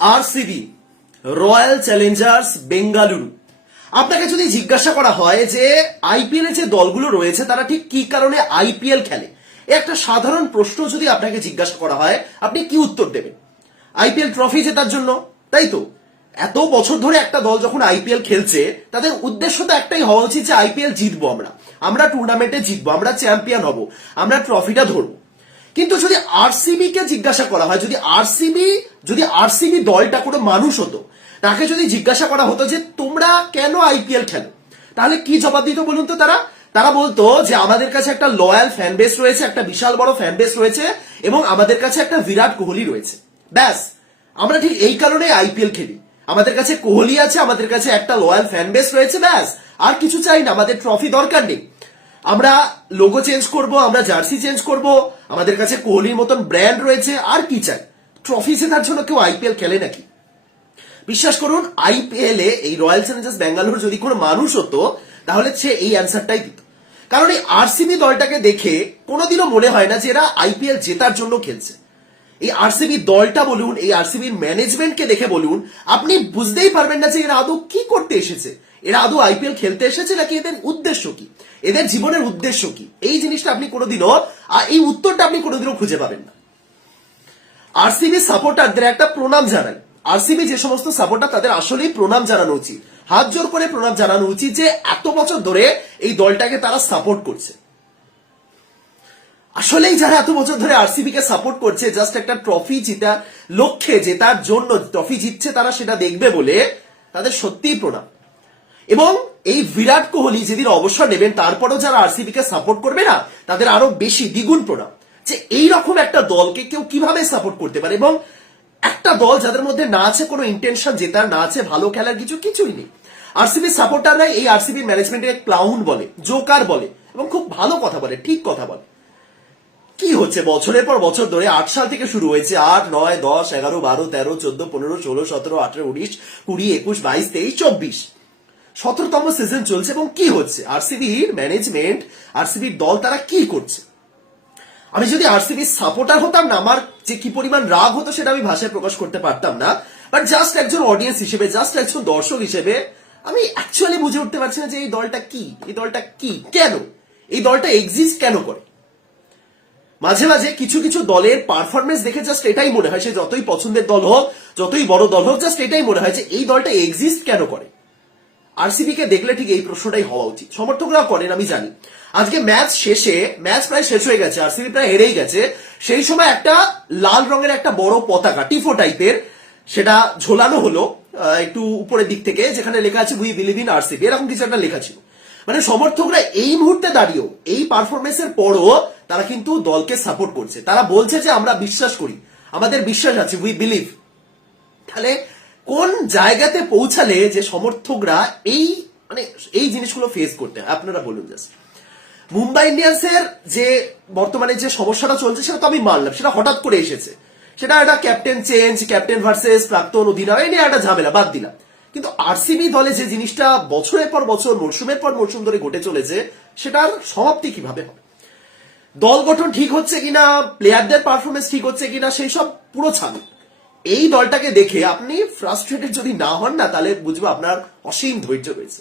RCB royal Challengers Bengaluru আপনাকে যদি জিজ্ঞাসা করা হয় যে আইপিএল এ যে দলগুলো রয়েছে, তারা ঠিক কি কারণে আইপিএল খেলে? একটা সাধারণ প্রশ্ন যদি আপনাকে জিজ্ঞাসা করা হয়, আপনি কি উত্তর দেবেন? আইপিএল ট্রফি জেতার জন্য, তাই তো? এত বছর ধরে একটা দল যখন আইপিএল খেলছে, তাদের উদ্দেশ্য তো একটাই হওয়া উচিত যে আইপিএল জিতবো আমরা। আমরা টুর্নামেন্টে জিতবো, আমরা চ্যাম্পিয়ন হব, আমরা ট্রফিটা ধরবো। কিন্তু যদি আরসিবি কে জিজ্ঞাসা করা হয়, যদি আরসিবি যদি আরসিবি দলটা কোনো মানুষ হতো, তাকে যদি জিজ্ঞাসা করা হতো যে তোমরা কেন আইপিএল খেলো? তাহলে কি জবাব দিত বলুন তো তারা? তারা বলতো যে আমাদের কাছে একটা লয়াল ফ্যান বেস রয়েছে, একটা বিশাল বড় ফ্যান বেস রয়েছে, এবং আমাদের কাছে একটা বিরাট কোহলি রয়েছে। ব্যাস, আমরা ঠিক এই কারণে আইপিএল খেলি। আমাদের কাছে কোহলি আছে, আমাদের কাছে একটা লয়াল ফ্যান বেস রয়েছে, ব্যাস, আর কিছু চাই না, আমাদের ট্রফি দরকার নেই। আমরা লোগো চেঞ্জ করব, আমরা জার্সি চেঞ্জ করব, আমাদের কাছে কোহলির মতন ব্র্যান্ড রয়েছে, আর কি চাই? ট্রফি জেতার জন্য কেউ আইপিএল খেলে নাকি? বিশ্বাস করুন আইপিএল এ এই রয়্যাল চ্যালেঞ্জার্স ব্যাঙ্গালোর যদি কোনো মানুষ হতো, তাহলে সে এই অ্যান্সারটাই দিত। কারণ এই আরসিবি দলটাকে দেখে কোনোদিনও মনে হয় না যে এরা আইপিএল জেতার জন্য খেলছে। এই আরসিবি দলটা বলুন, এই আরসিবির ম্যানেজমেন্টকে দেখে বলুন, আপনি বুঝতেই পারবেন না যে এরা আদৌ কি করতে এসেছে। এরা আদৌ আইপিএল খেলতে এসেছে নাকি এদের উদ্দেশ্য কি? এদের জীবনের উদ্দেশ্য কি? এই জিনিসটা আপনি কোনোদিনও এই উত্তরটা আপনি কোনোদিনও খুঁজে পাবেন না। আরসিবি সাপোর্টারদের একটা প্রণাম জানাই। আরসিবি যে সমস্ত সাপোর্টার, তাদের আসলেই প্রণাম জানানো উচিত। হাত জোর করে প্রণাম জানানো উচিত যে এত বছর ধরে এই দলটাকে তারা সাপোর্ট করছে। আসলেই যারা এত বছর ধরে আরসিবি কে সাপোর্ট করছে, জাস্ট একটা ট্রফি জিতার লক্ষ্যে জেতার জন্য, ট্রফি জিতছে তারা সেটা দেখবে বলে তাদের সত্যিই প্রণাম। এবং এই বিরাট কোহলি যেদিন অবসর নেবেন, তারপরেও যারা আরসিবি কে সাপোর্ট করবে না, তাদের আরও বেশি দ্বিগুণ প্রণাম। যে এই রকম একটা দলকে কেউ কীভাবে সাপোর্ট করতে পারে? এবং একটা দল যাদের মধ্যে না আছে কোনো ইন্টেনশন জেতার না আছে ভালো খেলার কিছু, কিছুই নেই। আরসিবি সাপোর্টাররা এই আরসিবি ম্যানেজমেন্টকে ক্লাউন বলে জোকার বলে, এবং খুব ভালো কথা বলে, ঠিক কথা বলে। কি হচ্ছে? বছরের পর বছর ধরে আট সাল থেকে শুরু হয়েছে। আট, নয়, দশ, এগারো, বারো, তেরো, চোদ্দ, পনেরো, ষোলো, সতেরো, আঠেরো, উনিশ, কুড়ি, একুশ, বাইশ, তেইশ, চব্বিশ। সতেরোতম সিজন চলছে এবং কি হচ্ছে? আরসিবির ম্যানেজমেন্ট আরসিবির দল তারা কি করছে? আমি যদি আরসিবির সাপোর্টার হতাম না, আমার যে কি পরিমাণ রাগ হতো সেটা আমি ভাষায় প্রকাশ করতে পারতাম না। বাট জাস্ট একজন অডিয়েন্স হিসেবে জাস্ট একজন দর্শক হিসেবে, আমি অ্যাকচুয়ালি বুঝে উঠতে পারছি না যে এই দলটা কি? এই দলটা কি? কেন? এই দলটা এক্সিস্ট কেন করে? মাঝে মাঝে কিছু কিছু দলের পারফরমেন্স দেখে জাস্ট এটাই মনে হয়, সে যতই পছন্দের দল হোক, যতই বড় দল হোক জাস্ট এটাই মনে হয় যে এই দলটা এক্সিস্ট কেন করে? আরসিবি কে দেখলে ঠিক এই প্রশ্নটাই হওয়া উচিত। সমর্থকরা করেন, আমি জানি। আজকে ম্যাচ শেষে, ম্যাচ প্রায় শেষ হয়ে গেছে আরসিবি প্রায় হেরেই গেছে। সেই সময় একটা লাল রঙের একটা বড় পতাকা, টিফো টাইপের, সেটা ঝোলানো হলো একটু উপরের দিক থেকে, যেখানে লেখা আছে উই বিলিভ ইন আরসিবি এরকম কিছু একটা লেখা ছিল। মানে সমর্থকরা এই মুহূর্তে দাঁড়িয়েও, এই পারফরমেন্সের পরও তারা কিন্তু দলকে সাপোর্ট করছে। তারা বলছে যে, আমরা বিশ্বাস করি, আমাদের বিশ্বাস আছে উই বিলিভ তাহলে কোন জায়গাতে পৌঁছালে যে সমর্থকরা এই মানে এই জিনিসগুলো ফেস করতে হয়? আপনারা বলুন জাস্ট মুম্বাই ইন্ডিয়ান্সের যে বর্তমানে যে সমস্যাটা চলছে, সেটা তো আমি মানলাম, সেটা হঠাৎ করে এসেছে। সেটা একটা ক্যাপ্টেন চেঞ্জ ক্যাপ্টেন ভার্সেস প্রাক্তন অধিনায়ক নিয়ে একটা ঝামেলা, বাদ দিলাম। কিন্তু আরসিবি দলে যে জিনিসটা বছরের পর বছর, মরশুমের পর মরশুম ধরে ঘটে চলেছে, সেটার সমাপ্তি কীভাবে হবে? দল গঠন ঠিক হচ্ছে কিনা প্লেয়ারদের পারফরমেন্স ঠিক হচ্ছে কিনা, সেই সব পুরো ছাড়ুন এই দলটাকে দেখে আপনি ফ্রাস্ট্রেটেড যদি না হন না, তাহলে বুঝব আপনার অসীম ধৈর্য রয়েছে।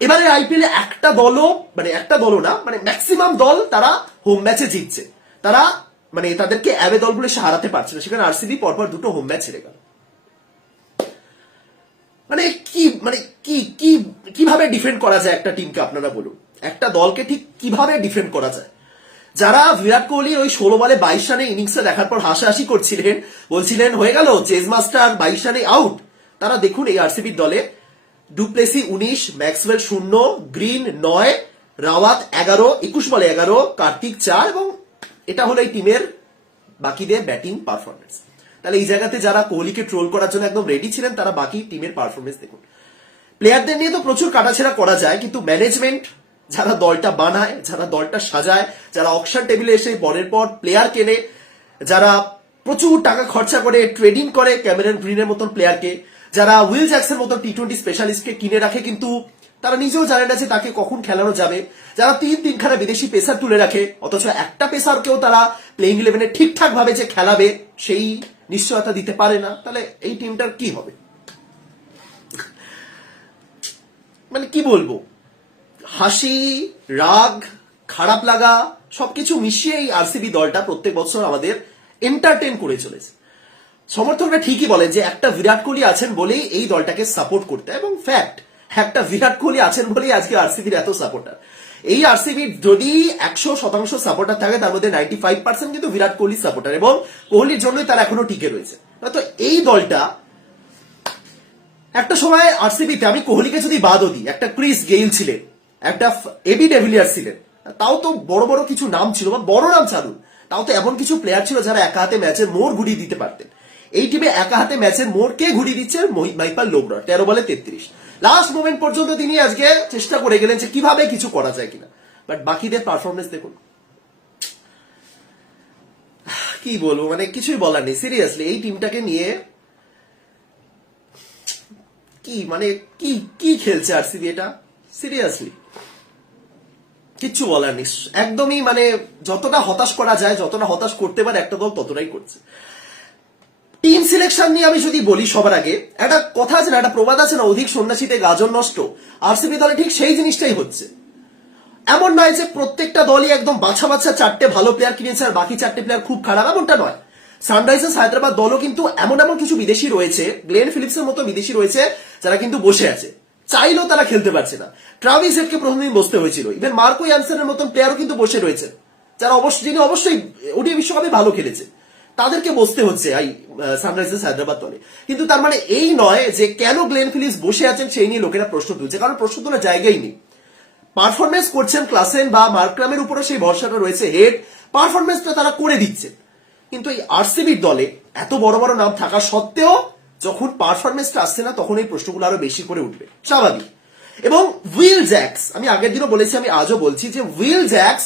এবারে আইপিএল একটা দলও মানে একটা দলও না মানে ম্যাক্সিমাম দল তারা হোম ম্যাচে জিতছে। তারা মানে তাদেরকে অ্যাবে দলগুলো এসে হারাতে পারছে না। সেখানে আরসিবি পরপর দুটো হোম ম্যাচ হেরে গেল। মানে কি মানে কি কি, কীভাবে ডিফেন্ড করা যায় একটা টিমকে আপনারা বলুন? একটা দলকে ঠিক কীভাবে ডিফেন্ড করা যায়? যারা বিরাট কোহলির ওই ষোলো বলে বাইশ রানে ইনিংসে দেখার পর হাসাহাসি করছিলেন, বলছিলেন, হয়ে গেল চেজ মাস্টার বাইশ রানে আউট তারা দেখুন এই আরসিবির দলে ডুপ্লেসি উনিশ ম্যাক্সওয়েল শূন্য গ্রিন নয় রাওয়াত এগারো, একুশ বলে এগারো কার্তিক চার এবং এটা হলো এই টিমের বাকিদের ব্যাটিং পারফরমেন্স তাহলে এই জায়গাতে যারা কোহলিকে ট্রোল করার জন্য একদম রেডি ছিলেন, তারা বাকি টিমের পারফরমেন্স দেখুন। প্লেয়ারদের নিয়ে তো প্রচুর কাটাছেড়া করা যায়, কিন্তু ম্যানেজমেন্ট যারা দলটা বানায়, যারা দলটা সাজায়, যারা অকশন টেবিলে এসে পরের পর প্লেয়ার কেনে, যারা প্রচুর টাকা খরচা করে ট্রেডিং করে ক্যামেরন গ্রিনের মতন প্লেয়ারকে যারা উইল জ্যাক্সের মতন টি টোয়েন্টি স্পেশালিস্টকে কিনে রাখে কিন্তু তারা নিজেও জানে না যে তাকে কখন খেলানো যাবে, যারা তিন তিনখানা বিদেশি পেসার তুলে রাখে, অথচ একটা পেসারকেও তারা প্লেইং ইলেভেনে ঠিকঠাক ভাবে যে খেলাবে, সেই নিশ্চয়তা দিতে পারে না। তাহলে এই টিমটার কি হবে? মানে কি বলব? হাসি, রাগ, খারাপ লাগা সবকিছু মিশিয়ে এই আরসিবি দলটা প্রত্যেক বছর আমাদের এন্টারটেন করে চলেছে। সমর্থকরা ঠিকই বলেন যে একটা বিরাট কোহলি আছেন বলেই এই দলটাকে সাপোর্ট করতে এবং ফ্যাক্ট একটা বিরাট কোহলি আছেন বলেই আজকে আরসিবির এত সাপোর্টার এই আরসিবির যদি একশো শতাংশ সাপোর্টার থাকে, তার মধ্যে নাইনটি ফাইভ পার্সেন্ট কিন্তু বিরাট কোহলির সাপোর্টার এবং কোহলির জন্যই তারা এখনও টিকে রয়েছে। তো এই দলটা, একটা সময় আরসিবিতে আমি কোহলিকে যদি বাদও দিই, একটা ক্রিস গেইল ছিলেন একটা এবি ডেভিলিয়ার ছিলেন। তাও তো বড় বড় কিছু নাম ছিল বা বড় নাম ছাড়ুন। তাও তো এমন কিছু প্লেয়ার ছিল যারা একা হাতে ম্যাচের মোড় ঘুরিয়ে দিতে পারতেন। এই টিমে একা হাতে ম্যাচের মোড় কে ঘুরিয়ে দিচ্ছে? মাইপাল লোবরা তেরো বলে তেত্রিশ। লাস্ট মোমেন্ট পর্যন্ত তিনি আজকে চেষ্টা করে গেলেন যে কীভাবে কিছু করা যায় কিনা। বাট বাকিদের পারফরমেন্স দেখুন। কি বলব মানে কিছুই বলার নেই। সিরিয়াসলি এই টিমটাকে নিয়ে কি মানে কি কি খেলছে আর আরসিবি এটা? সিরিয়াসলি কিচ্ছু বলার নেই। একদমই মানে যতটা হতাশ করা যায়, যতটা হতাশ করতে পারে একটা দল ততটাই করছে। টিম সিলেকশন নিয়ে আমি যদি বলি সবার আগে, একটা কথা আছে না, একটা প্রবাদ আছে না, অধিক সন্ন্যাসীতে গাজন নষ্ট। আরসিবি দলে ঠিক সেই জিনিসটাই হচ্ছে। এমন নয় যে প্রত্যেকটা দলই একদম বাছা বাছা চারটে ভালো প্লেয়ার কিনেছে আর বাকি চারটে প্লেয়ার খুব খারাপ, এমনটা নয়। সানরাইজার্স হায়দ্রাবাদ দলও কিন্তু এমন এমন কিছু বিদেশি রয়েছে গ্লেন ফিলিপসের মতো বিদেশি রয়েছে যারা কিন্তু বসে আছে। চাইলেও তারা খেলতে পারছে না। ট্রাভিস হেডকে প্রথম দিন বসতে হয়েছিল। ইভেন মার্কো ইয়ানসেনের মতন প্লেয়ারও কিন্তু বসে রয়েছে। যারা অবশ্যই যিনি অবশ্যই ওডিআই বিশ্বকাপে ভালো খেলেছে। তাদেরকে বসতে হচ্ছে এই সানরাইজার্স হায়দ্রাবাদ দলে। কিন্তু তার মানে এই নয় যে কেন গ্লেন ফিলিপস বসে আছেন সেই নিয়ে লোকেরা প্রশ্ন তুলছে। কারণ প্রশ্ন তোলার জায়গাই নেই। পারফরমেন্স করছেন ক্লাসেন বা মার্ক্রামের উপরে সেই ভরসাটা রয়েছে। হেড পারফরমেন্সটা তারা করে দিচ্ছে। কিন্তু এই আরসিবির দলে এত বড় বড় নাম থাকা সত্ত্বেও যখন পারফরমেন্সটা আসছে না, তখন এই প্রশ্নগুলো আরও বেশি করে উঠবে। স্বাভাবিক। এবং উইল জ্যাক্স আমি আগের দিনও বলেছি, আমি আজও বলছি যে উইল জ্যাক্স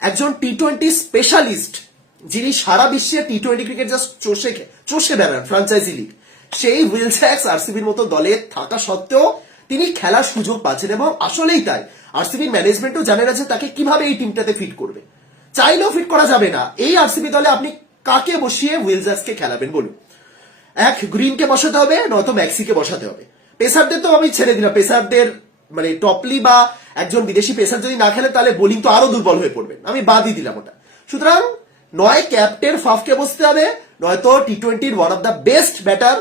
একজন টি টোয়েন্টি স্পেশালিস্ট যিনি সারা বিশ্বে টি টোয়েন্টি ক্রিকেট জাস্ট চষে চষে বেড়ান ফ্রাঞ্চাইজি লিগ সেই উইল জ্যাক্স আরসিবির মতো দলে থাকা সত্ত্বেও তিনি খেলার সুযোগ পাচ্ছেন এবং আসলেই তাই। আরসিবির ম্যানেজমেন্টও জানে না যে তাকে কীভাবে এই টিমটাতে ফিট করবে। চাইলেও ফিট করা যাবে না। এই আরসিবি দলে আপনি কাকে বসিয়ে উইলজার্সকে খেলাবেন বলুন? এক গ্রিনকে বসাতে হবে, নয়তো ম্যাক্সিকে বসাতে হবে। পেসারদের তো আমি ছেড়ে দিলাম। পেসারদের মানে টপলি বা একজন বিদেশি পেসার যদি না খেলে, তাহলে বোলিং তো আরও দুর্বল হয়ে পড়বে। আমি বাদই দিলাম ওটা। সুতরাং, নয় ক্যাপ্টেন ফাফকে বসতে হবে, নয়তো টি টোয়েন্টির one of the best batter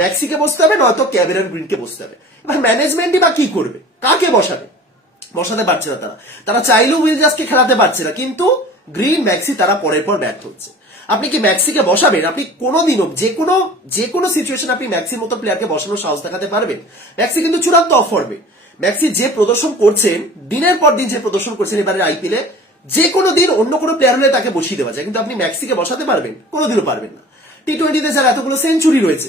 ম্যাক্সিকে বসতে হবে, নয়তো ক্যামেরন গ্রিনকে বসতে হবে। এবার ম্যানেজমেন্টই বা কি করবে? কাকে বসাবে? বসাতে পারছে না তারা। তারা চাইলেও উইলজাসকে খেলাতে পারছে না, কিন্তু গ্রিন, ম্যাক্সি তারা পরের পর ব্যর্থ হচ্ছে। আপনি কি ম্যাক্সিকে বসাবেন? আপনি কোনোদিনও যে কোনো যে কোনো সিচুয়েশন আপনি ম্যাক্সির মতো প্লেয়ারকে বসানোর সাহস দেখাতে পারবেন। ম্যাক্সি কিন্তু চূড়ান্ত অফ ফর্মে ম্যাক্সি যে প্রদর্শন করছেন, দিনের পর দিন যে প্রদর্শন করছেন এবারে আইপিএলে যে কোনো দিন অন্য কোনো প্লেয়ার হলে তাকে বসিয়ে দেওয়া যায়। কিন্তু আপনি ম্যাক্সিকে বসাতে পারবেন, কোনোদিনও পারবেন না। টি টোয়েন্টিতে যারা এতগুলো সেঞ্চুরি রয়েছে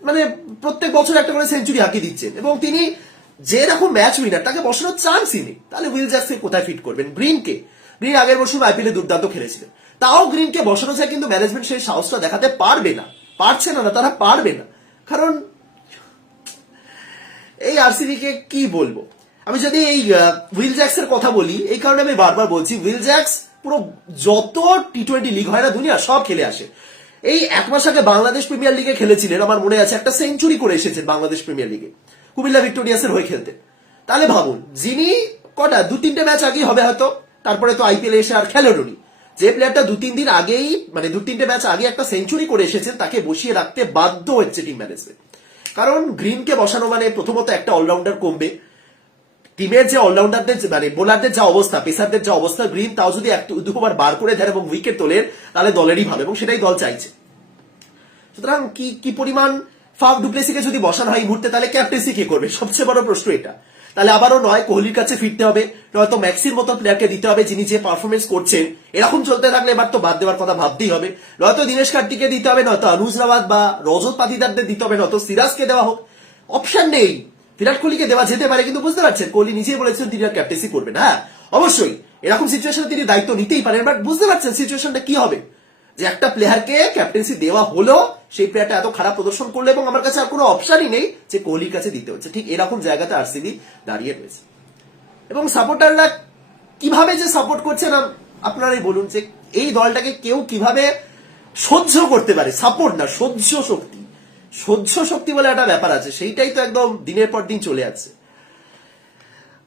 মানে প্রত্যেক বছর একটা করে সেঞ্চুরি হাঁকিয়ে দিচ্ছেন। এবং তিনি যে রকম ম্যাচ উইনার তাকে বসানোর চান্সই নেই। তাহলে উইল জ্যাকসকে কোথায় ফিট করবেন? গ্রিনকে গ্রিন আগের বছর আইপিএলে দুর্দান্ত খেলেছিলেন। তাও গ্রিনকে বসানো যায়, কিন্তু ম্যানেজমেন্ট সেই সাহসটা দেখাতে পারবে না। পারছে না না, তারা পারবে না। কারণ এই আরসিবি কে বলব? আমি যদি এই উইল জ্যাক্স এর কথা বলি, এই কারণে আমি বারবার বলছি উইল জ্যাক্স পুরো যত টি টোয়েন্টি লিগ হয় না, দুনিয়া সব খেলে আসে। এই এক মাস আগে বাংলাদেশ প্রিমিয়ার লিগে খেলেছিলেন, আমার মনে আছে, একটা সেঞ্চুরি করে এসেছেন বাংলাদেশ প্রিমিয়ার লিগে কুমিল্লা ভিক্টোরিয়াসের হয়ে খেলতে। তাহলে ভাবুন, যিনি কটা দু তিনটে ম্যাচ আগেই হবে হয়তো, তারপরে তো আইপিএল এসে আর খেলেননি যে প্লেয়ারটা দু তিন দিন আগেই মানে দু তিনটে ম্যাচ আগে একটা সেঞ্চুরি করে এসেছেন তাকে বসিয়ে রাখতে বাধ্য হচ্ছে টিম ম্যানেজমেন্ট কারণ গ্রিনকে বসানো মানে প্রথমত একটা অলরাউন্ডার কমবে। টিমের যে অলরাউন্ডারদের মানে বোলারদের যা অবস্থা পেসারদের যা অবস্থা, গ্রিন তাও যদি এক দুবার বার করে দেন এবং উইকেট তোলেন, তাহলে দলেরই ভালো এবং সেটাই দল চাইছে। সুতরাং কি কি পরিমাণ ফাফ ডুপ্লেসিকে যদি বসানো হয় এই মুহূর্তে, তাহলে ক্যাপ্টেন্সি কে করবে? সবচেয়ে বড় প্রশ্ন এটা। তাহলে আবারও নয়, কোহলির কাছে ফিরতে হবে। নয়তো ম্যাক্সির মতো প্লেয়ারকে দিতে হবে যিনি যে পারফরমেন্স করছেন। এরকম চলতে থাকলে এবার তো বাদ দেওয়ার কথা ভাবতেই হবে। নয়তো দীনেশ কার্তিকে দিতে হবে, নয়তো রাওয়াত বা রজত পাতিদারদের দিতে হবে, নয়তো সিরাজকে দেওয়া হোক। অপশন নেই। বিরাট কোহলিকে দেওয়া যেতে পারে, কিন্তু বুঝতে পারছেন, কোহলি নিজেই বলেছেন তিনি আর ক্যাপ্টেন্সি করবেন হ্যাঁ অবশ্যই, এরকম সিচুয়েশনে তিনি দায়িত্ব নিতেই পারেন বাট বুঝতে পারছেন সিচুয়েশনটা কি হবে? একটা প্লেয়ারকে ক্যাপ্টেন্সি দেওয়া হলো সেই প্লেয়ারটা এত খারাপ প্রদর্শন করল এবং আমার কাছে আর কোনো অপশনই নেই যে কোহলির কাছে দিতে হচ্ছে। ঠিক এরকম জায়গাতে আরসিবি দাঁড়িয়ে রয়েছে। এবং সাপোর্টাররা কীভাবে যে সাপোর্ট করছে না, আপনারাই বলুন যে এই দলটাকে কেউ কীভাবে সহ্য করতে পারে। সাপোর্ট না, সহ্য শক্তি। সহ্য শক্তি বলে একটা ব্যাপার আছে, সেইটাই তো একদম দিনের পর দিন চলে যাচ্ছে।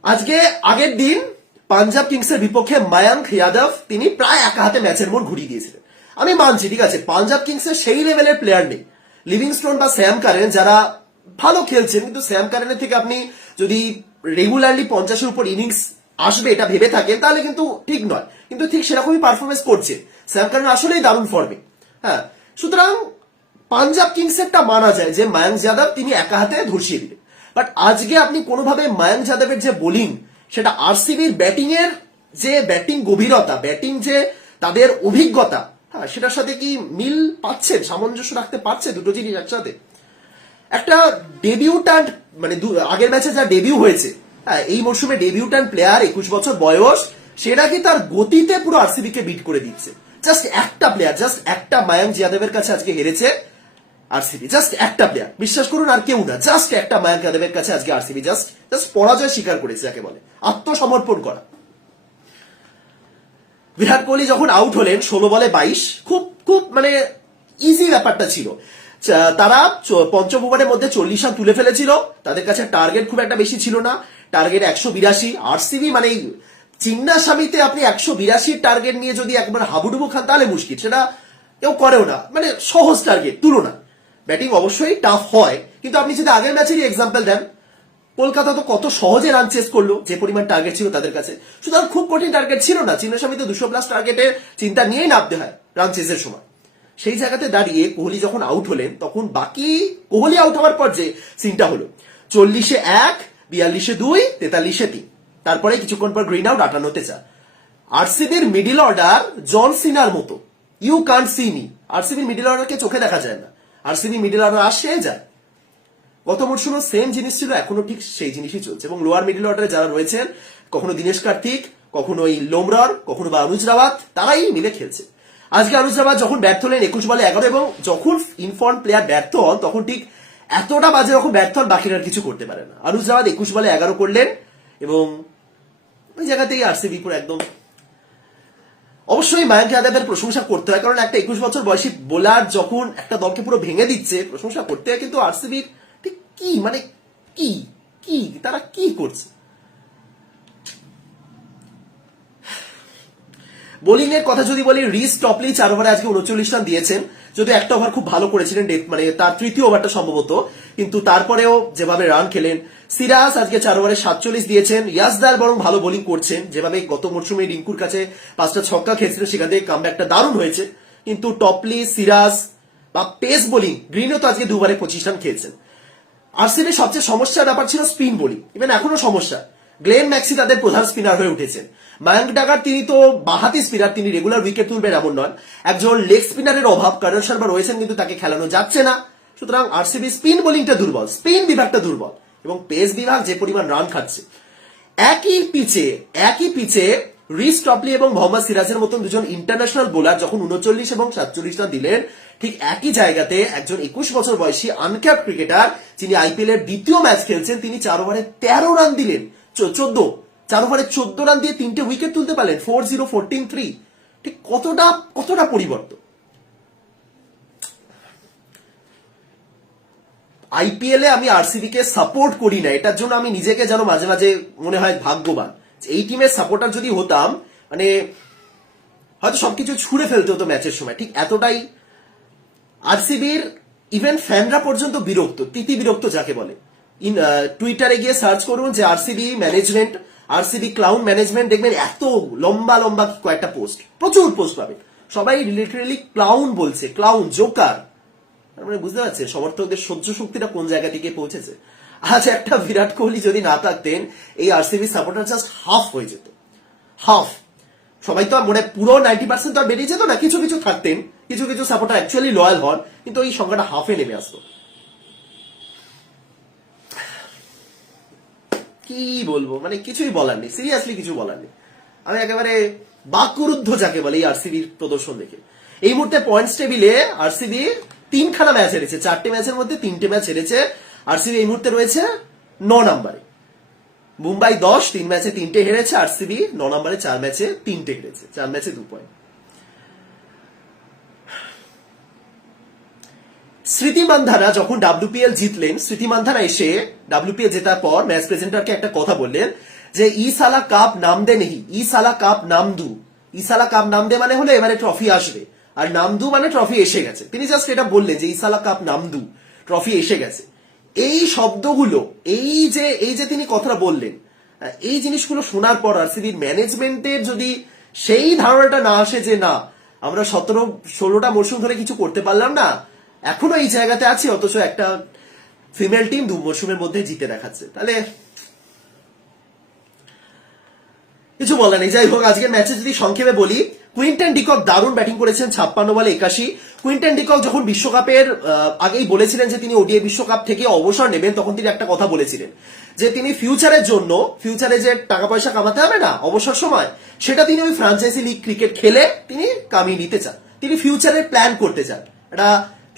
আজকে আগের দিন পাঞ্জাব কিংসের বিপক্ষে মায়াঙ্ক, যাদব তিনি প্রায় একা হাতে ম্যাচের মোড় ঘুরিয়ে দিয়েছিলেন। আমি মানছি, ঠিক আছে? পাঞ্জাব কিংসের সেই লেভেলের প্লেয়ার নেই। লিভিংস্টোন বা স্যাম কারেন, যারা ভালো খেলছেন, কিন্তু স্যাম কারেনের থেকে আপনি যদি রেগুলারলি পঞ্চাশের উপর ইনিংস আসবে, এটা ভেবে থাকেন, তাহলে কিন্তু ঠিক নয়। কিন্তু ঠিক সেরকমই পারফরমেন্স করছে। স্যাম কারেন আসলেই দারুণ ফর্মে হ্যাঁ সুতরাং পাঞ্জাব কিংসেরটা মানা যায় যে মায়াঙ্ক যাদব তিনি একা হাতে ধর্ষিয়ে দিলেন। বাট আজকে আপনি কোনোভাবে মায়াঙ্ক যাদবের যে বোলিং সেটা আরসিবির ব্যাটিং এর যে ব্যাটিং গভীরতা ব্যাটিং যে তাদের অভিজ্ঞতা হ্যাঁ সেটার সাথে কি মিল পাচ্ছেন? সামঞ্জস্য রাখতে পারছে দুটো জিনিস একসাথে? একটা ডেবিউট্যান্ট মানে আগের ম্যাচে যা ডেবিউ হয়েছে হ্যাঁ এই মরশুমে ডেবিউট্যান্ট প্লেয়ার একুশ বছর বয়স সেটা কি তার গতিতে পুরো আরসিবি কে বিট করে দিচ্ছে। জাস্ট একটা প্লেয়ার জাস্ট একটা মায়াঙ্ক যাদবের কাছে আজকে হেরেছে আরসিবি জাস্ট একটা প্লেয়ার বিশ্বাস করুন আর কেউ না জাস্ট একটা মায়াঙ্ক যাদবের কাছে আজকে আরসিবি জাস্ট জাস্ট পরাজয় স্বীকার করেছে, যাকে বলে। আত্মসমর্পণ করা। বিরাট কোহলি যখন আউট হলেন, ষোলো বলে বাইশ, খুব খুব মানে ইজি ব্যাপারটা ছিল। তারা পঞ্চম ওভারের মধ্যে চল্লিশ রান তুলে ফেলেছিল। তাদের কাছে টার্গেট খুব একটা বেশি ছিল না। টার্গেট একশো বিরাশি। আর আরসিবি মানে এই চিন্না স্বামীতে আপনি একশো বিরাশির টার্গেট নিয়ে যদি একবার হাবুডুবু খান, তাহলে মুশকিল। সেটা কেউ করেও না। মানে সহজ টার্গেট তুলনা। ব্যাটিং অবশ্যই টাফ হয়। কিন্তু আপনি যদি আগের ম্যাচেরই এক্সাম্পল দেন কলকাতা তো কত সহজে রান চেস করল, যে পরিমাণ টার্গেট ছিল তাদের কাছে। সুতরাং খুব কঠিন টার্গেট ছিল না। চিন্নাস্বামী তো দুশো প্লাস টার্গেটের চিন্তা নিয়েই নামতে হয় রান চেসের সময়। সেই জায়গাতে দাঁড়িয়ে কোহলি যখন আউট হলেন, তখন বাকি কোহলি আউট হওয়ার পর যে সিনটা হলো, চল্লিশে এক, বিয়াল্লিশে দুই, তেতাল্লিশে তিন। তারপরে কিছুক্ষণ পর গ্রিন আউট আটান্নতে চা আরসিবির মিডিল অর্ডার জন সিনার মতো। ইউ কান্ট সি মি আরসিবির মিডিল অর্ডারকে চোখে দেখা যায় না। আরসিবি মিডিল অর্ডার আসে, যায়। গত মরশুমে সেম জিনিস ছিল, এখনও ঠিক সেই জিনিসই চলছে। এবং লোয়ার মিডিল অর্ডারে যারা রয়েছেন, কখনো দীনেশ কার্তিক, কখনো এই লোমরার, কখনো বা অনুজ রাওয়াত, তারাই মিলে খেলছে। আজকে অনুজ রাওয়াত যখন ব্যর্থ হলেন একুশ বলে এগারো, এবং যখন ইনফর্ম প্লেয়ার ব্যর্থ হন, তখন ঠিক এতটা বাজে যখন ব্যর্থ হন, বাকিরা কিছু করতে পারে না। অনুজ রাওয়াত একুশ বলে এগারো করলেন, এবং ওই জায়গাতেই আরসিবি পুরো একদম অবশ্যই মায়াঙ্ক যাদবের প্রশংসা করতে হয়, কারণ একটা একুশ বছর বয়সী বোলার যখন একটা দলকে পুরো ভেঙে দিচ্ছে, প্রশংসা করতে হয়, কিন্তু আরসিবির কি? মানে কি? কি? তারা কি করছে? বোলিং এর কথা যদি বলি, রিস টপলি চার ওভারে আজকে উনচল্লিশ রান দিয়েছেন। যদি একটা ওভার খুব ভালো করেছিলেন ডেথ মানে তার তৃতীয় ওভারটা সম্ভবত। কিন্তু তারপরেও যেভাবে রান খেলেন, সিরাজ আজকে চার ওভারে সাতচল্লিশ দিয়েছেন। ইয়াসদার বরং ভালো বোলিং করছেন। যেভাবে গত মরশুমে রিঙ্কুর কাছে পাঁচটা ছক্কা খেয়েছিলেন সেখান থেকে কামব্যাকটা দারুণ হয়েছে। কিন্তু টপলি, সিরাজ বা পেস বোলিং, গ্রিনও তো আজকে দুবারে পঁচিশ রান খেয়েছেন। আরসিবির সবচেয়ে সমস্যার ব্যাপার ছিল স্পিন বোলিং ইভেন এখনও সমস্যা। গ্লেন ম্যাক্সি তাদের প্রধান স্পিনার হয়ে উঠেছেন। মায়াঙ্ক ডাকার তিনি তো বাহাতি স্পিনার, তিনি রেগুলার উইকেট তুলবেন এমন নন। একজন লেগ স্পিনারের অভাব, কারণ শর্মা রয়েছেন কিন্তু তাকে খেলানো যাচ্ছে না। সুতরাং আরসিবি স্পিন বোলিংটা দুর্বল, স্পিন বিভাগটা দুর্বল, এবং পেস বিভাগ যে পরিমাণ রান খাচ্ছে। একই পিচে একই পিচে রিস টপলি এবং মোহাম্মদ সিরাজের মতন দুজন ইন্টারন্যাশনাল বোলার যখন উনচল্লিশ এবং সাতচল্লিশ রান দিলেন ঠিক একই জায়গাতে একজন একুশ বছর বয়সী আনক্যাপ ক্রিকেটার, যিনি আইপিএল এর দ্বিতীয় ম্যাচ খেলছেন, তিনি চার ওভারে তেরো রান দিলেন। চোদ্দ। চার ওভারে চোদ্দ রান দিয়ে তিনটে উইকেট তুলতে পারলেন, ফোর জিরো ফোরটিন থ্রি। ঠিক কতটা কতটা পরিবর্তন? আইপিএল এ আমি আরসিবি কে সাপোর্ট করি না, এটার জন্য আমি নিজেকে যেন মাঝে মাঝে মনে হয় ভাগ্যবান। এই টিমের সাপোর্টার যদি হতাম মানে হয়তো সবকিছু ছুঁড়ে ফেলতে হতো ম্যাচের সময়। ঠিক এতটাই আরসিবির ইভেন ফ্যানরা পর্যন্ত বিরক্ত, তিতি বিরক্ত যাকে বলে। ইন টুইটারে গিয়ে সার্চ করুন যে RCB management RCB clown management দেখবেন এত লম্বা লম্বা কয়েকটা পোস্ট প্রচুর পোস্ট পাবেন। সবাই লিটারেলি ক্লাউন বলছে ক্লাউন জোকার মানে বুঝতে পারছেন সমর্থকদের সহ্য শক্তিটা কোন জায়গা থেকে পৌঁছেছে? আজ একটা বিরাট কোহলি যদি না থাকতেন, এই আরসিবি সাপোর্টার জাস্ট হাফ হয়ে যেত। হাফ সবাই তো মনে পুরো নাইনটি পার্সেন্ট তো আর বেরিয়ে যেত না, কিছু কিছু থাকতেন। কিছু কিছু সাপোর্টার অ্যাকচুয়ালি লয়াল হন, কিন্তু এই সংখ্যাটা হাফে নেমে আসতো কি বলব? মানে কিছুই বলার নেই। সিরিয়াসলি কিছু বলার নেই। আমি একেবারে বাকুরুদ্ধ যাকে বলে এই আরসিবির প্রদর্শন দেখে। এই মুহূর্তে পয়েন্টস টেবিলে আরসিবি তিনখানা ম্যাচ হেরেছে। চারটে ম্যাচের মধ্যে তিনটে ম্যাচ হেরেছে। আরসিবি এই মুহূর্তে রয়েছে ন নম্বরে। মুম্বাই দশ, তিন ম্যাচে তিনটে হেরেছে। আরসিবি ন নম্বরে চার ম্যাচে তিনটে হেরেছে। চার ম্যাচে দু পয়েন্ট স্মৃতি মান্ধানা যখন ডাব্লিউপিএল জিতলেন, স্মৃতি মান্ধানা এসে ডাব্লিউপিএল জেতার পর ম্যাচ প্রেজেন্টারকে একটা কথা বললেন যে, ই সালা কাপ নাম দে নেহি, ই সালা কাপ নাম দু। ই সালা কাপ নাম দে মানে হলো এবারে ট্রফি আসবে। আর নামদু মানে ট্রফি এসে গেছে। তিনি জাস্ট এটা বললেন যে ইসালা কাপ নামদু ট্রফি এসে গেছে। এই শব্দগুলো, এই যে এই যে তিনি কথাটা বললেন, এই জিনিসগুলো শোনার পর আর আরসিবির ম্যানেজমেন্টের যদি সেই ধারণাটা না আসে যে, না, আমরা সতেরো, ষোলোটা মরশুম ধরে কিছু করতে পারলাম না এখনও এই জায়গাতে আছি, অথচ একটা ফিমেল টিম দু মৌসুমের মধ্যে জিতে দেখাচ্ছে। তাহলে কিছু বলার নেই। যাই হোক আজকের ম্যাচে যদি সংক্ষেপে বলি কুইন্টন ডিকক দারুণ ব্যাটিং করেছেন ছাপ্পান্ন বলে একাশি। কুইন্টন ডিকক যখন বিশ্বকাপের আগেই বলেছিলেন যে তিনি ওডিআই বিশ্বকাপ থেকে অবসর নেবেন, তখন তিনি একটা কথা বলেছিলেন। যে তিনি ফিউচারের জন্য ফিউচারে যে টাকা পয়সা কামাতে হবে না, অবসর সময়, সেটা তিনি ওই ফ্রাঞ্চাইজি লিগ ক্রিকেট খেলে তিনি কামিয়ে নিতে চান। তিনি ফিউচারের প্ল্যান করতে চান। একটা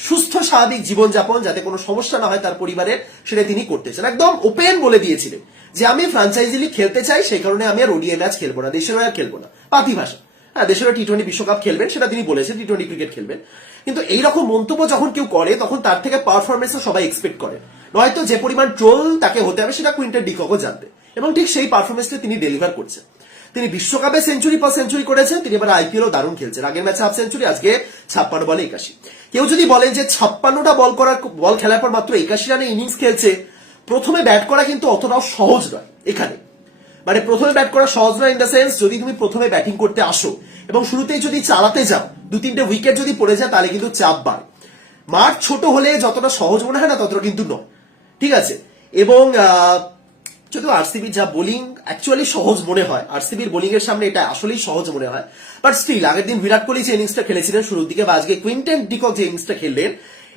সুস্থ, স্বাভাবিক জীবনযাপন যাতে কোনো সমস্যা না হয় তার পরিবারের সেটা তিনি করতে চান। একদম ওপেন বলে দিয়েছিলেন যে আমি ফ্রাঞ্চাইজি লিগ খেলতে চাই, সেই কারণে আমি আর ওডিআই ম্যাচ খেলব না, দেশের আর খেলব না। পাতি ভাষা হ্যাঁ দেশের টি টোয়েন্টি বিশ্বকাপ খেলবেন, সেটা তিনি বলেছেন টি টোয়েন্টি ক্রিকেট খেলবেন। কিন্তু এইরকম মন্তব্য যখন কেউ করে, তখন তার থেকে পারফরমেন্সও সবাই এক্সপেক্ট করে। নয়তো যে পরিমাণ ট্রোল তাকে হতে হবে, সেটা কুইন্টার ডিককও জানতে এবং ঠিক সেই পারফরমেন্সটা তিনি ডেলিভার করছেন। তিনি বিশ্বকাপে সেঞ্চুরি পর সেঞ্চুরি করেছেন, তিনি এবার আইপিএলও দারুণ খেলছেন। আগের ম্যাচে হাফ সেঞ্চুরি আজকে ছাপ্পান্ন বলে একাশি। কেউ যদি বলেন যে ছাপ্পান্নটা বল করার বল খেলার পর মাত্র একাশি রানে ইনিংস খেলছে, প্রথমে ব্যাট করা কিন্তু অতটাও সহজ নয় এখানে। মানে প্রথমে ব্যাট করা সহজ নয় ইন দ্য সেন্স যদি তুমি প্রথমে ব্যাটিং করতে আসো এবং শুরুতেই যদি চালাতে যাও, দু তিনটে উইকেট যদি পড়ে যায়, তাহলে কিন্তু চাপ বাড়ে। মাঠ ছোট হলে যতটা সহজ মনে হয় না, ততটা কিন্তু নয়। ঠিক আছে? এবং যদিও আরসিবি যা বোলিং অ্যাকচুয়ালি সহজ মনে হয়। আরসিবির বোলিং এর সামনে এটা আসলেই সহজ মনে হয়। বাট স্টিল আগের দিন বিরাট কোহলি যে ইনিংসটা খেলেছিলেন শুরুর দিকে বা আজকে কুইন্টেন ডিকক যে ইনিংসটা খেললেন,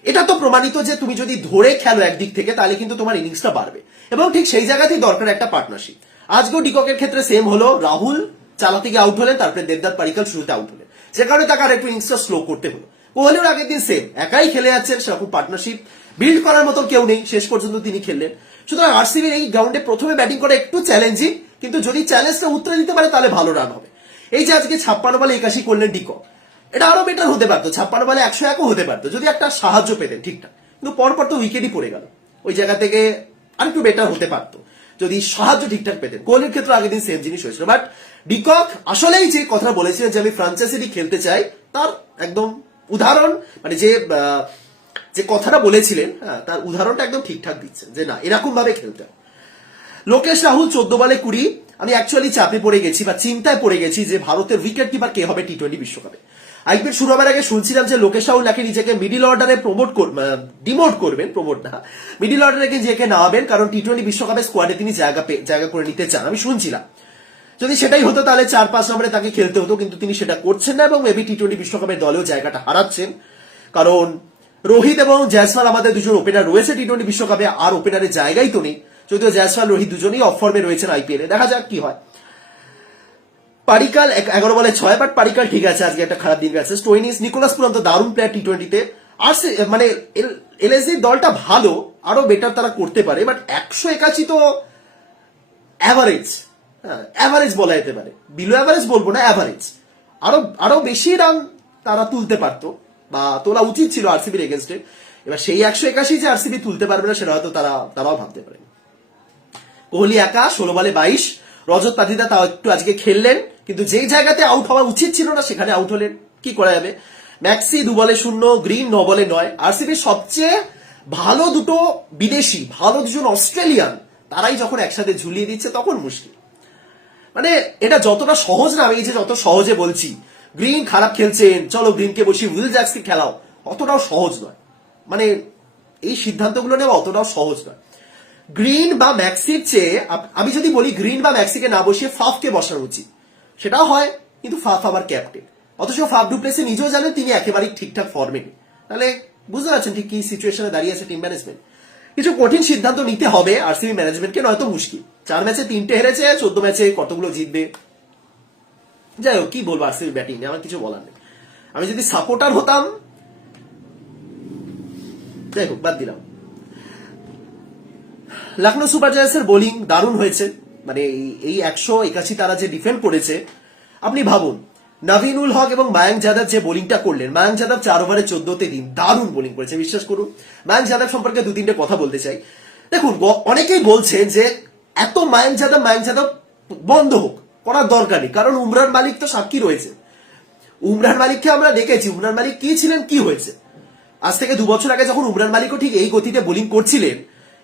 এটা তো প্রমাণিত যে তুমি যদি ধরে খেলো একদিক থেকে, তাহলে কিন্তু তোমার ইনিংসটা বাড়বে। এবং ঠিক সেই জায়গাতেই দরকার একটা পার্টনারশিপ আজকেও ডিককের ক্ষেত্রে সেম হলো। রাহুল চালাতে গিয়ে আউট হলেন, তারপরে দেবদার পারিকাল শুরুতে আউট হলেন। যে কারণে তাকে আর একটু ইনিংসটা স্লো করতে হলো। কোহলির আগের দিন সেম একাই খেলে যাচ্ছেন, সেরকম পার্টনারশিপ বিল্ড করার মতো কেউ নেই, শেষ পর্যন্ত তিনি খেললেন। সুতরাং আরসিবির এই গ্রাউন্ডে প্রথমে ব্যাটিং করা একটু চ্যালেঞ্জিং কিন্তু যদি চ্যালেঞ্জটা উত্তরে দিতে পারে, তাহলে ভালো রান হবে। এই যে আজকে ছাপ্পান্ন বলে একাশি করলেন ডিকক এটা আরও বেটার হতে পারতো, ছাপ্পান্ন বলে একশো একও হতে পারতো, যদি একটা সাহায্য পেতেন ঠিকঠাক। কিন্তু পরপর তো উইকেটই পড়ে গেল। ওই জায়গা থেকে আরেকটু বেটার হতে পারতো, যদি সাহায্য ঠিকঠাক পেতেন। কোহলির ক্ষেত্রে আগের দিন সেম জিনিস হয়েছিল। বাট ডিকক আসলেই যে কথা বলেছিলেন যে আমি ফ্রাঞ্চাইজি খেলতে চাই, তার একদম উদাহরণ মানে যে যে কথাটা বলেছিলেন হ্যাঁ তার উদাহরণটা একদম ঠিকঠাক দিচ্ছেন, যে না এরকম ভাবে খেলতে। লোকেশ রাহুল চোদ্দ বলে কুড়ি, আমি অ্যাকচুয়ালি চাপে পড়ে গেছি বা চিন্তায় পড়ে গেছি যে ভারতের উইকেট কিপার কে হবে টি টোয়েন্টি বিশ্বকাপে। আইপিএল শুরু হবার আগে শুনছিলাম যে লোকেশ রাহুল নাকি নিজেকে মিডিল অর্ডারে প্রমোট ডিমোট করবেন প্রমোট না মিডিল অর্ডারে নিজেকে নামাবেন, কারণ টি টোয়েন্টি বিশ্বকাপে স্কোয়াডে তিনি জায়গা জায়গা করে নিতে চান, আমি শুনছিলাম। যদি সেটাই হতো তাহলে চার পাঁচ নম্বরে তাকে খেলতে হতো, কিন্তু তিনি সেটা করছেন না এবং মেবি টি টোয়েন্টি বিশ্বকাপের দলেও জায়গাটা হারাচ্ছেন, কারণ রোহিত এবং জয়সওয়াল আমাদের দুজন ওপেনার রয়েছে টি টোয়েন্টি বিশ্বকাপে, আর ওপেনারের জায়গাই তো নেই। যদিও জয়সওয়াল, রোহিত দুজনেই অফ ফর্মে রয়েছেন আইপিএল এ। দেখা যাক কি হয়। পারিকাল এগারো বলে ছয় বাট পারিকাল ঠিক আছে, আজকে একটা খারাপ দিন গেছে। স্টোইনিস নিকোলাস পুরান্ত দারুণ প্লেয়ার টি টোয়েন্টিতে আর মানে এলএসডি দলটা ভালো, আরও বেটার তারা করতে পারে বাট একশো একাশি তো অ্যাভারেজ হ্যাঁ অ্যাভারেজ বলা যেতে পারে। বিলো অ্যাভারেজ বলব না অ্যাভারেজ আরও আরও বেশি রান তারা তুলতে পারতো। বা তোলা উচিত ছিল আরসিবির এগেনস্টে এবার সেই একশো একাশি যে আরসিবি তুলতে পারবে না, সেটা হয়তো তারা, তারাও ভাবতে পারে। কোহলি একা, ষোলো বলে বাইশ। রজত পাতিদা তাও একটু আজকে খেললেন, কিন্তু যেই জায়গাতে আউট হওয়া উচিত ছিল না, সেখানে আউট হলেন। কি করা যাবে? ম্যাক্সি দু বলে শূন্য গ্রিন ন বলে নয়। আরসিবির সবচেয়ে ভালো দুটো বিদেশি, ভালো দুজন অস্ট্রেলিয়ান, তারাই যখন একসাথে ঝুলিয়ে দিচ্ছে, তখন মুশকিল। মানে এটা যতটা সহজ না, আমি যে যত সহজে বলছি গ্রিন খারাপ খেলছেন, চলো গ্রিনকে বসি উইল জ্যাক্সকে খেলাও। অতটাও সহজ নয়। মানে এই সিদ্ধান্তগুলো নেওয়া অতটাও সহজ নয়। গ্রিন বা ম্যাক্সির চেয়ে আমি যদি বলি গ্রিন বা ম্যাক্সিকে না বসিয়ে ফাফকে বসানো উচিত। সেটাও হয়, কিন্তু ফাফ আবার ক্যাপ্টেন অথচ ফাফ ডুপ্লেসে নিজেও জানেন তিনি একেবারেই ঠিকঠাক ফর্মে নেই। তাহলে বুঝতে পারছেন ঠিক কি সিচুয়েশনে দাঁড়িয়ে আছে টিম ম্যানেজমেন্ট কিছু কঠিন সিদ্ধান্ত নিতে হবে আরসিবি ম্যানেজমেন্টকে নয়তো মুশকিল। চার ম্যাচে তিনটে হেরেছে, চোদ্দ ম্যাচে কতগুলো জিতবে? যাই হোক, কি বলব আরসিবি ব্যাটিং নিয়ে আমার কিছু বলার নেই। আমি যদি সাপোর্টার হতাম, যাই হোক, বাদ দিলাম। লখনৌ সুপার জায়ান্টসের বোলিং দারুণ হয়েছে। মানে এই- এই একশো একাশি তারা যে ডিফেন্ড করেছে, আপনি ভাবুন, নভিনুল হক এবং মায়াঙ্ক যাদব যে বোলিংটা করলেন মায়াঙ্ক যাদব চার ওভারে চোদ্দতে দিন দারুণ বোলিং করেছে, বিশ্বাস করুন। মায়াঙ্ক যাদব সম্পর্কে দু তিনটে কথা বলতে চাই। দেখুন অনেকেই বলছেন যে এত মায়াঙ্ক যাদব মায়াঙ্ক যাদব বন্ধ হোক। করার দরকার নেই কারণ উমরান মালিক তো সাক্ষী রয়েছে। উমরান মালিককে আমরা দেখেছি উমরান মালিক কি ছিলেন, কি হয়েছে? আজ থেকে দু বছর আগে যখন উমরান মালিকও ঠিক এই গতিতে বোলিং করছিলেন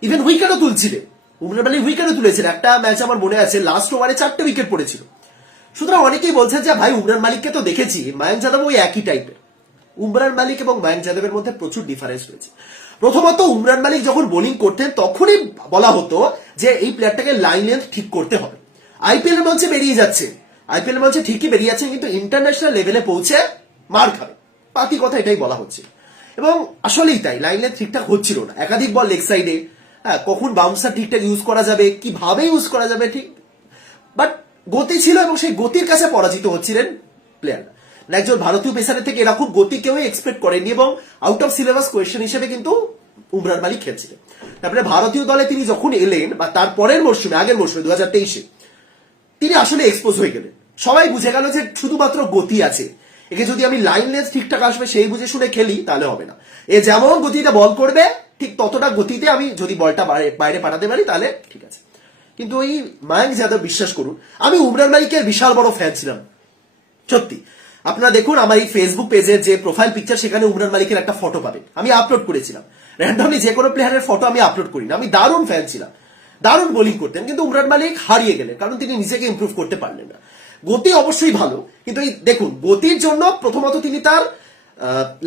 ইভেন উইকেটও তুলছিলেন? উমরান মালিক উইকেটও তুলেছেন? একটা ম্যাচ আমার মনে আছে লাস্ট ওভারে চারটে উইকেট পড়েছিল। সুতরাং অনেকেই বলছেন যে, ভাই উমরান মালিককে তো দেখেছি মায়াঙ্ক যাদব ওই একই টাইপের উমরান মালিক এবং মায়াঙ্ক যাদবের মধ্যে প্রচুর ডিফারেন্স রয়েছে। প্রথমত উমরান মালিক যখন বোলিং করতেন, তখনই বলা হতো যে, এই প্লেয়ারটাকে লাইন লেন্থ ঠিক করতে হবে। আইপিএল মঞ্চে বেরিয়ে যাচ্ছে। আইপিএল মঞ্চে ঠিকই বেরিয়ে যাচ্ছে, কিন্তু ইন্টারন্যাশনাল লেভেলে পৌঁছে মার খাবে। বাকি কথা এটাই বলা হচ্ছে। এবং আসলেই তাই লাইন লেন্থ ঠিকঠাক হচ্ছিল না। একাধিক বল লেগ সাইডে হ্যাঁ কখন বাউন্সার ঠিকঠাক ইউজ করা যাবে, কীভাবে ইউজ করা যাবে, ঠিক? বাট গতি ছিল এবং সেই গতির কাছে পরাজিত হচ্ছিলেন প্লেয়ার একজন ভারতীয় পেসারের থেকে এরকম গতি কেউই এক্সপেক্ট করেনি এবং আউট অফ সিলেবাস কোয়েশ্চেন হিসেবে কিন্তু উমরান মালিক খেলছিলেন। তারপরে ভারতীয় দলে তিনি যখন এলেন, বা তার পরের মরশুমে, আগের মরশুমে দু হাজার তেইশে তিনি আসলে এক্সপোজ হয়ে গেলেন। সবাই বুঝে গেল যে শুধুমাত্র গতি আছে। একে যদি আমি লাইন লেন্থ ঠিকঠাক আসবে, সেই বুঝে শুনে খেলি, তাহলে হবে না। এ যেমন গতিতে বল করবে, ঠিক ততটা গতিতে আমি যদি বলটা বাইরে- বাইরে পাঠাতে পারি, তাহলে ঠিক আছে। কিন্তু ওই মায়াঙ্ক যাদব, বিশ্বাস করুন, আমি উমরান মালিকের বিশাল বড় ফ্যান ছিলাম। সত্যি। আপনারা দেখুন, আমার এই ফেসবুক পেজের যে প্রোফাইল পিকচার সেখানে উমরান মালিকের একটা ফটো পাবেন। আমি আপলোড করেছিলাম। র্যান্ডমলি যে কোনো প্লেয়ারের ফটো আমি আপলোড করি না আমি দারুণ ফ্যান ছিলাম। দারুণ বোলিং করতেন, কিন্তু উমরান মালিক হারিয়ে গেলেন, কারণ তিনি নিজেকে ইমপ্রুভ করতে পারলেন না। গতি অবশ্যই ভালো, কিন্তু এই দেখুন, গতির জন্য প্রথমত তিনি তার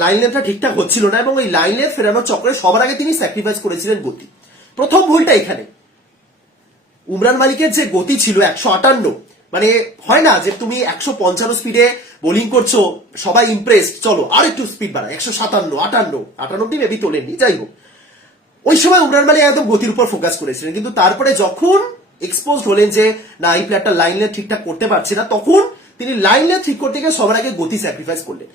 লাইন লেনটা ঠিকঠাক হচ্ছিল না, এবং ওই লাইন লেন ফেরানোর চক্রে সবার আগে তিনি স্যাক্রিফাইস করেছিলেন গতি। প্রথম ভুলটা এখানে। উমরান মালিকের যে গতি ছিল, একশো আটান্ন মানে হয় না যে তুমি একশো পঞ্চান্ন স্পিডে বোলিং করছ, সবাই ইমপ্রেস চলো আর একটু স্পিড বাড়া একশো সাতান্ন, আটান্ন আটান্নটি মেবি তোলেননি, যাই হোক। ওই সময় উমরান মালিক একদম গতির উপর ফোকাস করেছিলেন। কিন্তু তারপরে যখন এক্সপোজ হলেন যে, না, এই প্লেয়ারটা লাইন লেন ঠিকঠাক করতে পারছে না, তখন তিনি লাইন লেন ঠিক করতে গিয়ে সবার আগে গতি স্যাক্রিফাইস করলেন।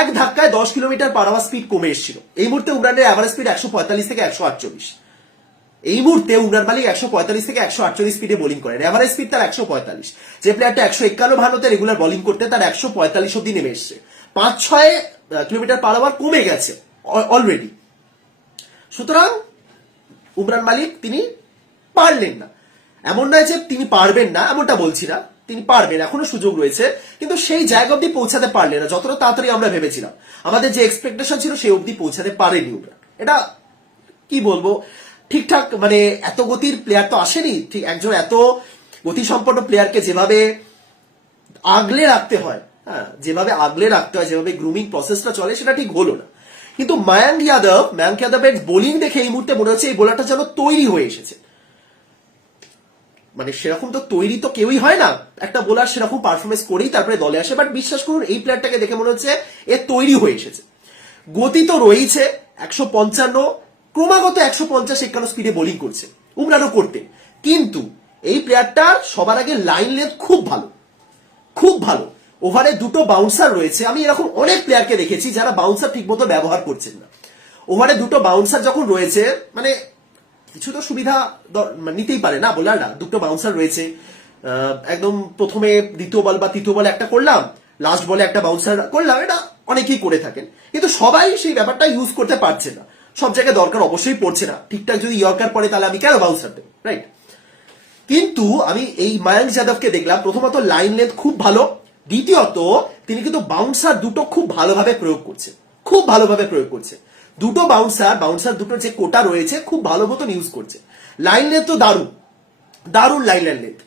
এক ধাক্কায় দশ কিলোমিটার পার আওয়ার স্পিড কমে এসেছিল। এই মুহূর্তে উমরানের অ্যাভারেজ স্পিড একশো পঁয়তাল্লিশ থেকে একশো আটচল্লিশ। এই মুহূর্তে উমরান মালিক একশো পঁয়তাল্লিশ থেকে একশো আটচল্লিশ স্পিডে বোলিং করেন। এভারেজ স্পিড তার একশো পঁয়তাল্লিশ। যে প্লেয়ারটা একশো একান্ন ভারতে রেগুলার বোলিং করতে তার একশো পঁয়তাল্লিশ অব্দি নেমে এসছে। পাঁচ ছয় কিলোমিটার পার আওয়ার কমে গেছে অলরেডি সুতরাং উমরান মালিক তিনি পারলেন না। এমন নয় যে তিনি পারবেন না, এমনটা বলছি না। তিনি পারবেন, এখনও সুযোগ রয়েছে। কিন্তু সেই জায়গা অব্দি পৌঁছাতে পারলেন না, যতটা তাড়াতাড়ি আমরা ভেবেছিলাম। আমাদের যে এক্সপেকটেশন ছিল সেই অব্দি পৌঁছাতে পারেনি উমরান। এটা কি বলব? ঠিকঠাক মানে এত গতির প্লেয়ার তো আসেনি। ঠিক একজন এত গতি সম্পন্ন প্লেয়ারকে যেভাবে আগলে রাখতে হয় হ্যাঁ যেভাবে আগলে রাখতে হয়, যেভাবে গ্রুমিং প্রসেসটা চলে, সেটা ঠিক হলো না। কিন্তু মায়াঙ্ক যাদব মায়াঙ্ক যাদবের বোলিং দেখে এই মুহূর্তে মনে হচ্ছে এই বোলারটা যেন তৈরি হয়ে এসেছে। মানে সেরকম তো তৈরি তো কেউই হয় না। একটা বোলার সেরকম পারফরমেন্স করেই তারপরে দলে আসে বাট বিশ্বাস করুন, এই প্লেয়ারটাকে দেখে মনে হচ্ছে এ তৈরি হয়ে এসেছে। গতি তো রয়েছে একশো পঞ্চান্ন, ক্রমাগত একশো পঞ্চাশ একান্ন স্পিডে বোলিং করছে, উমরানও করতে। কিন্তু এই প্লেয়ারটা সবার আগে লাইন লেন্থ খুব ভালো। খুব ভালো। ওভারে দুটো বাউন্সার রয়েছে। আমি এরকম অনেক প্লেয়ারকে দেখেছি যারা বাউন্সার ঠিকমতো ব্যবহার করছেন না। ওভারে দুটো বাউন্সার যখন রয়েছে মানে কিছু তো সুবিধা মানে নিতেই পারে না বলার না। দুটো বাউন্সার রয়েছে। একদম প্রথমে দ্বিতীয় বল বা তৃতীয় বলে একটা করলাম লাস্ট বলে একটা বাউন্সার করলাম, এটা অনেকেই করে থাকেন। কিন্তু সবাই সেই ব্যাপারটা ইউজ করতে পারছে না। সব জায়গায় দরকার অবশ্যই পড়ছে না। ঠিকঠাক যদি ইয়র্কার পড়ে, তাহলে আমি কেন বাউন্সার দেব রাইট কিন্তু আমি এই মায়াঙ্ক যাদবকে দেখলাম। প্রথমত লাইন লেন্থ খুব ভালো। দ্বিতীয়ত, তিনি কিন্তু বাউন্সার দুটো খুব ভালোভাবে প্রয়োগ করছে। খুব ভালোভাবে প্রয়োগ করছে। দুটো বাউন্সার বাউন্সার দুটো যে কোটা রয়েছে, খুব ভালো মতন ইউজ করছে। লাইন লেন্থ তো দারুণ। দারুণ লাইন লেন্থ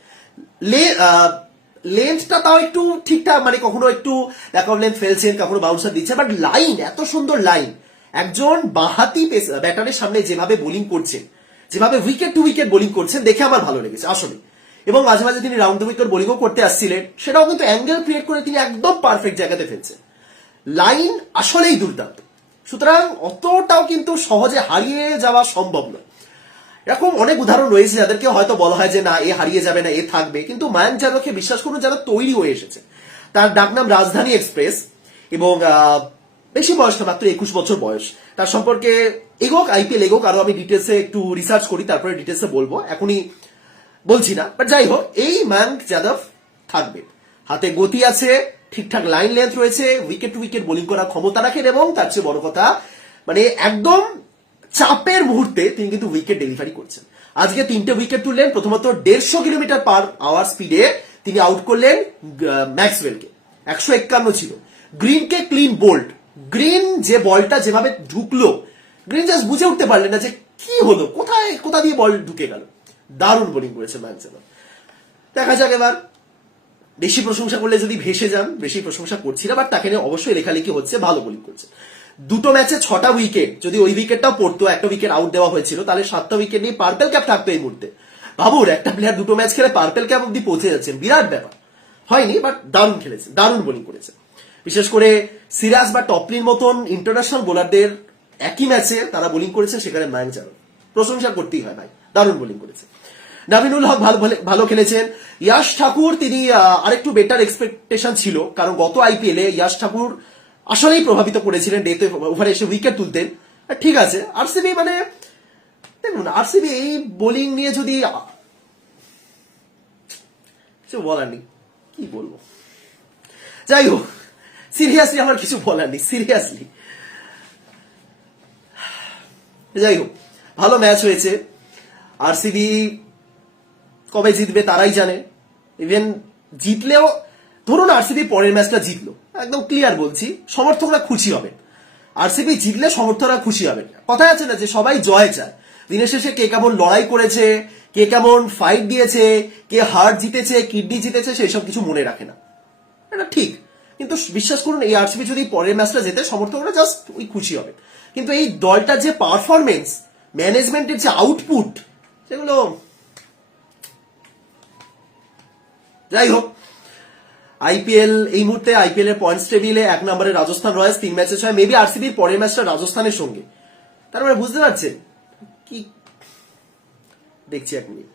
লেন্থটা তাও একটু ঠিকঠাক মানে কখনো একটু ব্যাক লেন্থ ফেলছেন, কখনো বাউন্সার দিচ্ছে বাট লাইন এত সুন্দর লাইন একজন বাহাতি ব্যাটারের সামনে যেভাবে বোলিং করছেন, যেভাবে উইকেট টু উইকেট বোলিং করছেন, দেখে আমার ভালো লেগেছে, আসলে। এবং মাঝে মাঝে তিনি রাউন্ড দ্য উইকেট বোলিংও করতে আসছিলেন, সেটাও কিন্তু অ্যাঙ্গেল ক্রিয়েট করে তিনি একদম পারফেক্ট জায়গাতে ফেলছেন। লাইন আসলেই দুর্দান্ত। সুতরাং অতটাও কিন্তু সহজে হারিয়ে যাওয়া সম্ভব নয়। এরকম অনেক উদাহরণ রয়েছে যাদেরকে হয়তো বলা হয় যে, না, এ হারিয়ে যাবে না, এ থাকবে। কিন্তু মায়াঙ্ক যাদবকে বিশ্বাস করুন, যারা তৈরি হয়ে এসেছে। তার ডাকনাম রাজধানী এক্সপ্রেস এবং বেশি বয়স না, মাত্র একুশ বছর বয়স। তার সম্পর্কে এগোক, আইপিএল এগোক, আরও আমি ডিটেলসে একটু রিসার্চ করি, তারপরে ডিটেলসে বলব। এখনই বলছি না বাট যাই হোক, এই মায়াঙ্ক যাদব থাকবে। হাতে গতি আছে, ঠিকঠাক লাইন লেন্থ রয়েছে উইকেট টু উইকেট বোলিং করার ক্ষমতা রাখেন এবং তার চেয়ে বড় কথা মানে একদম চাপের মুহূর্তে তিনি কিন্তু উইকেট ডেলিভারি করছেন। আজকে তিনটে উইকেট তুললেন, প্রথমত দেড়শো কিলোমিটার পার আওয়ার স্পিডে তিনি আউট করলেন ম্যাক্সওয়েলকে। একশো একান্ন ছিল। গ্রিনকে ক্লিন বোল্ড গ্রিন যে বলটা যেভাবে ঢুকলো, গ্রিন জাস্ট বুঝে উঠতে পারলেন না যে কি হলো, কোথায়, কোথা দিয়ে বল ঢুকে গেল। দারুণ বোলিং করেছে ম্যাক্সওয়েল দেখা যাক এবার। বেশি প্রশংসা করলে যদি ভেসে যান, বেশি প্রশংসা করছি না বাট তাকে নিয়ে অবশ্যই লেখালেখি হচ্ছে, ভালো বোলিং করছে। দুটো ম্যাচে ছটা উইকেট যদি ওই উইকেটটাও পড়তো, একটা উইকেট আউট দেওয়া হয়েছিল, তাহলে সাতটা উইকেট নিয়ে পার্পেল ক্যাপ থাকতো এই মুহূর্তে। ভাবুন একটা প্লেয়ার দুটো ম্যাচ খেলে পার্পেল ক্যাপ অব্দি পৌঁছে যাচ্ছেন বিরাট ব্যাপার। হয়নি বাট দারুণ খেলেছে, দারুণ বোলিং করেছে। বিশেষ করে সিরাজ বা টপলির মতন ইন্টারন্যাশনাল বোলারদের একই ম্যাচে তারা বোলিং করেছে, সেখানে ম্যাং চারো প্রশংসা করতেই হয় ভাই, দারুণ বোলিং করেছে। নাবিনুল হক ভালো ভালো- খেলেছেন। ইয়াশ ঠাকুর তিনি আরেকটু বেটার এক্সপেকটেশন ছিল, কারণ গত আইপিএলে ইয়াশ ঠাকুর আসলেই প্রভাবিত করেছিলেন ডেতে ওভারে এসে উইকেট তুলতেন। ঠিক আছে, আরসিবি মানে দেখুন, আরসিবি এই বোলিং নিয়ে যদি বলার নেই, কি বলব? যাই হোক সিরিয়াসলি আমার কিছু বলার নেই সিরিয়াসলি যাই হোক, ভালো ম্যাচ হয়েছে। আরসিবি কবে জিতবে তারাই জানে। ইভেন জিতলেও, ধরুন আরসিবি পরের ম্যাচটা জিতলো। একদম ক্লিয়ার বলছি, সমর্থকরা খুশি হবেন। আরসিবি জিতলে সমর্থকরা খুশি হবেন। কথা আছে না যে সবাই জয় চায়। দিনের শেষে কে কেমন লড়াই করেছে, কে কেমন ফাইট দিয়েছে, কে হার্ট জিতেছে কিডনি জিতেছে সেসব কিছু মনে রাখে না। এটা ঠিক। কিন্তু বিশ্বাস করুন, এই আরসিবি যদি পরের ম্যাচটা জেতে, সমর্থকরা জাস্ট ওই খুশি হবে কিন্তু এই দলটার যে পারফরমেন্স ম্যানেজমেন্টের যে আউটপুট সেগুলো যাই হোক আইপিএল এই মুহূর্তে আইপিএল এর পয়েন্টস টেবিলে এক নম্বরে রাজস্থান রয়্যালস, তিন ম্যাচে ছয় মেবি আরসিবির পরের ম্যাচটা রাজস্থানের সঙ্গে। তার মানে বুঝতে পারছেন কি? দেখছি এক মিনিট।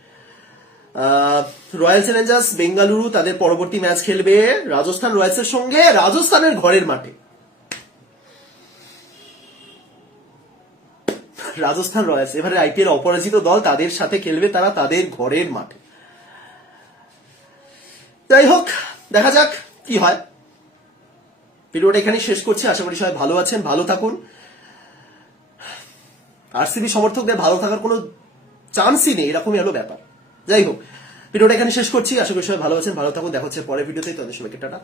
রয়্যাল চ্যালেঞ্জার্স বেঙ্গালুরু তাদের পরবর্তী ম্যাচ খেলবে রাজস্থান রয়্যালসের সঙ্গে রাজস্থানের ঘরের মাঠে। রাজস্থান রয়্যালস, এবারে আইপিএল অপরাজিত দল তাদের সাথে খেলবে তারা তাদের ঘরের মাঠে। যাই হোক, দেখা যাক কি হয়। ভিডিওটা এখানে শেষ করছি। আশা করি সবাই ভালো আছেন, ভালো থাকুন। আর আরসিবি সমর্থকদের ভালো থাকার কোনো চান্সই নেই, এরকমই হলো ব্যাপার। যাই হোক, ভিডিওটা এখানে শেষ করছি। আশা করি সবাই ভালো আছেন, ভালো থাকুন। দেখা হচ্ছে পরের ভিডিওতে। তাদের সবাইকে টাটা